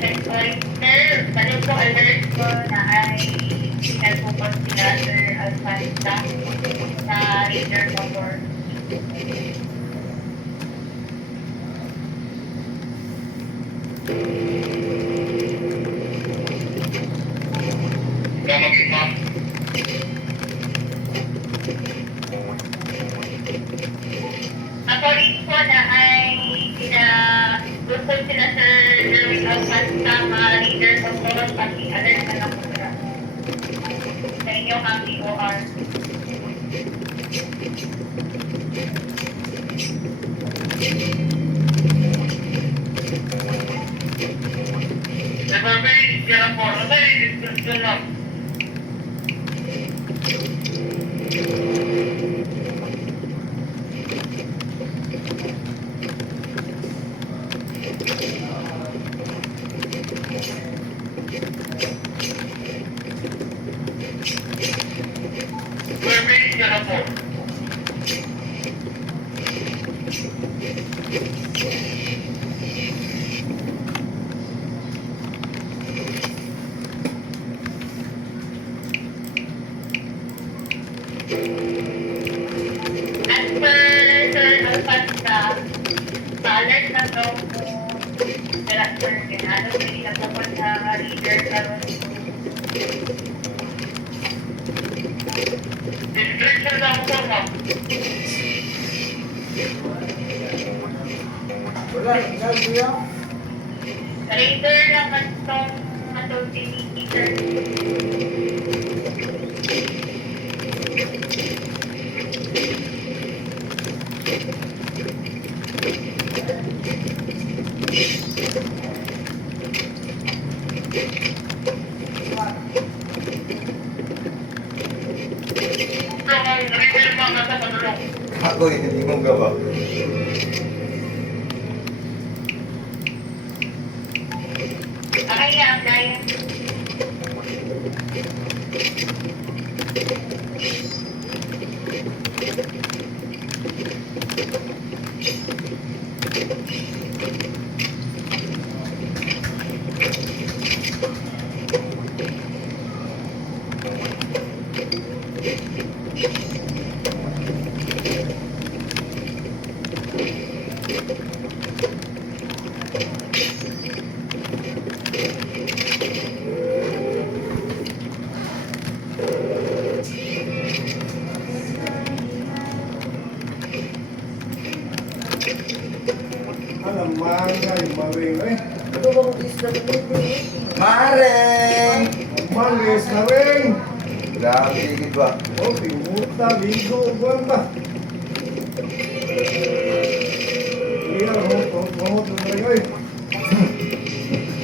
checkpoint. Sir, balik po alert ko na ay pinagpupot sila, Sir Alfanta, sa Raider Motor. According po na ay pinagpupot sila, Sir Jerwin Alfanta, mga Raider Motor, pati alert na lang po sila. Sa inyo ang DOR. Nagpapay, kaya po, natay, diskusyon lang. Nagpapay, kaya po. As per Sir Alfanta, sa alert na daw po sila, Sir, ano hindi na po sa Raider karon. Description lang po mo. Wala, ikaw kuya. Raider naman itong matultinity, Sir. Ako hindi mo gawa. Kaya ang gaya. Alam, mangay, maring eh. Ito bang isla na ito? Maring! Malis na rin! Grabe, higit ba? Oh, pimuta, ligo, buwan ba? Iya, humot na rin, oy.